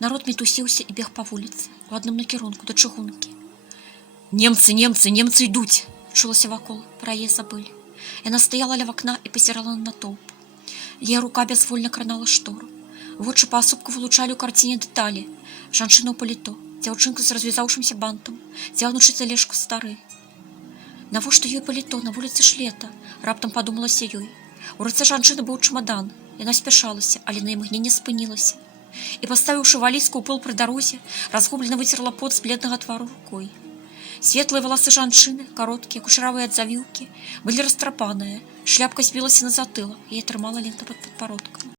Народ мітусіўся і бег па вуліцы, у адным накірунку да чыгункі. Немцы ідуць! Чулася вакол, пра яе забылі. Яна стаяла ля вакна і пазірала на натоўп. Яе рука бязвольна кранала штору. Вочы паасобку вылучалі ў карціне дэталі. Жанчына ў паліто, дзяўчынка з развязаўшымся бантам, цягнучы залежку стары. Навошта ёй паліто, на вуліцы ж лета? Раптам падумалася ёй. У руцэ жанчыны быў чамадан. Яна спяшалася, але на імгненне спынілася. І, паставіўшы валізку ў пыл пры дарозе, разгублена выцерла пот з бледнага твару рукой. Светлыя валасы жанчыны, кароткія, кучаравыя ад завіўкі, былі растрапаныя, шляпка збілася на затылак, яе трымала лента пад падбародкам.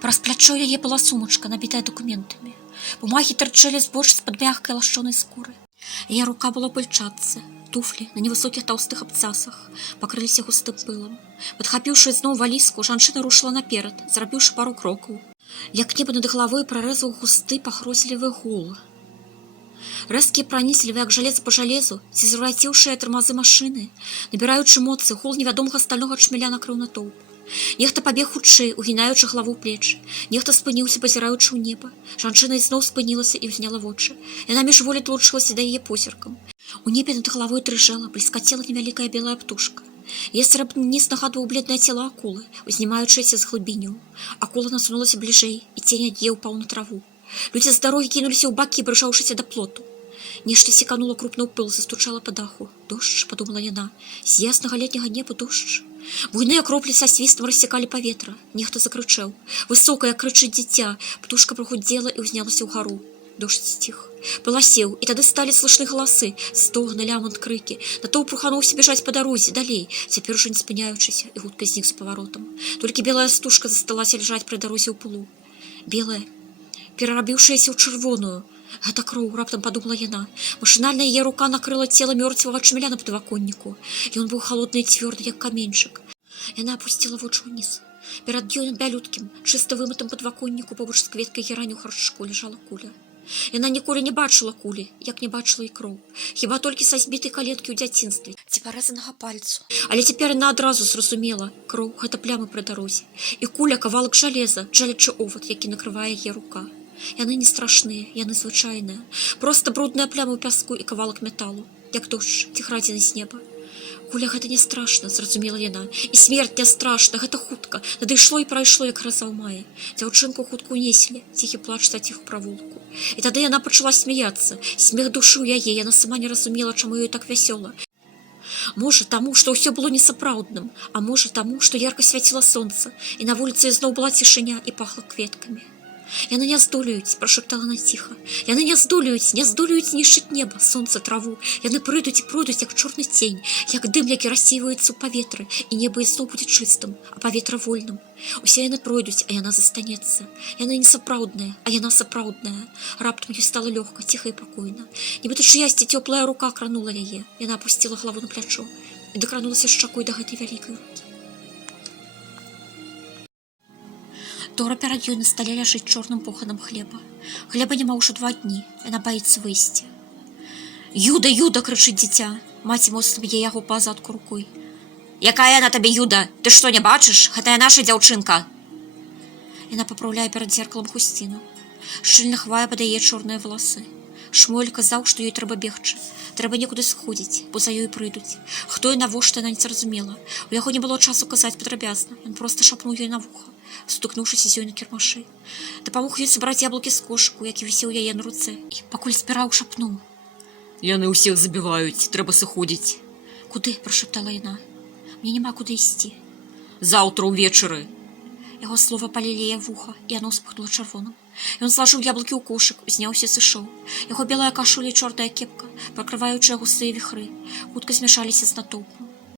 Праз плячо яе была сумачка, набітая дакументамі. Бумагі тырчэлі збоч з-пад мягкай лашчонай скуры. Яе рука была пальчатцы, туфлі на невысокіх таўстых абцасах пакрыліся густым пылам. Падхапіўшы зноў валізку, жанчына рушыла наперад, зрабіўшы пару крокаў. Як неба над галавой прарэзаў густы пахрослівы гул. Рэзкія праніслівы, як жалез па жалезу, ці звараціўшыя тармазы машыны, набіраючы моцы, гул невядомага стальнога чмеля накрыў натоўп. Нехта пабег хутчэй, угінаючы галаву ў плечы. Нехта спыніўся, пазіраючы ў неба. Жанчына ізноў спынілася і ўзняла вочы. Яна міжволі тлучылася да яе позіркам. У небе над галавой дрыжэла, бліскацела невялікая белая птушка. Яе срэбны ніз нагадваў бледнае цела акулы, узнімаючыся з глыбіняў. Акула насунулася бліжэй, і цень ад яе ўпаў на траву. Людзі з дарогі кінуліся ў бакі, прыжаўшыся да плоту. Нешта секанула крупна ў пыл, застучала па даху. Дождж, падумала яна, з яснага летняга неба дождж. Буйныя кроплі са свістам рассекалі паветра. Нехта закрычаў. Высокая крычыць дзіця. Птушка прахудзела і ўзнялася ўгару. Дождж сціх. Паласеў, і тады сталі слышны галасы, стогны, лямант, крыкі. Натоўп рухануўся бежаць па дарозе, далей, цяпер ужо не спыняючыся, і хутка знік з паваротам. Толькі белая стужка засталася ляжаць пры дарозе ў пылу. Белая, перарабіўшаяся ў чырвоную. Гэта кроў, раптам падумала яна. Машынальна яе рука накрыла цела мёртвага чмеля на падваконніку. Ён быў халодны і цвёрды, як каменьчык. Яна апусціла вочы ўніз. Перад ёй над бялюткім, чыста вымытым падваконніку побач з кветкай герань у харчку ляжала куля. Яна ніколі не бачыла кулі, як не бачыла і кроў. Хіба толькі са збітай калеткі ў дзяцінстве ці парэзанага пальцу. Але цяпер яна адразу зразумела, кроў гэта плямы пры дарозе. І куля кавалак жалеза, жалячы овад, які накрывае яе рука. Яны не страшныя, яны звычайныя. Проста брудная пляма ў пяску і кавалак металу, як дождж ці градзіны з неба. Куля гэта не страшна, зразумела яна. І смерць не страшна, гэта хутка. Надышло і прайшло, як раза ў маі. Дзяўчынку хутка ўнеслі, ціхі плач заціх у правулку. І тады яна пачала смяяцца. Смех душыў яе, яна сама не разумела, чаму ёй так вясёла. Можа, таму, што ўсё было несапраўдным, а можа, таму, што ярка свяціла сонца, і на вуліцы зноў была цішыня і пахла кветкамі. Яны не здолеюць, прашаптала она ціха. Яны не здолеюць знішчыць неба, сонца, траву. Яны прыйдуць і пройдуць, як чорны цень, як дым, які рассейваецца ў паветры, і неба ізноў будзе чыстым, а паветра вольным. Усе яны пройдуць, а яна застанецца. Яна несапраўдная, а яна сапраўдная. Раптам ёй стала лёгка, ціха і пакойна. Нібыта чыясьці цёплая рука кранула яе. Яна апусціла галаву на плячо і дакранулася шчакой да гэтай вялікай рукі. Тора перад ёй на стале ляжыць чорным поханам хлеба. Хлеба няма ўжо 2 дні, яна баіцца выйсці. Юда, Юда, крычыць дзіця. Маці моцна б'е яго па задку рукой. Якая яна табе, Юда? Ты што, не бачыш? Гэта наша дзяўчынка. Яна папраўляе перад зеркалам хусціну. Шчыльна хвае пад яе чорныя валасы. Шмуэль казаў, што ёй трэба бегчы. Трэба некуды сходзіць, бо за ёй прыйдуць. Хто і навошта, яна не зразумела. У яго не было часу казаць падрабязна. Ён проста шапнуў ёй на вуха, стукнуўшыся з ёй на кірмашы. Дапамог ёй сабраць яблыкі з кошыку, які вісеў яе на руцэ. І пакуль збіраў, шапнуў. Яны ўсіх забіваюць, трэба сыходзіць. Куды? Прашаптала яна. Мне няма куды ісці. Заўтра ўвечары. Яго слова палілі яе вуха, і яно ўспыхнула чырвоным. Ён злажыў яблыкі ў кошык, узняўся і сышоў. Яго белая кашуля і чорная кепка, пракрываючая густыя віхры, хутка змяшаліся з натоўпам.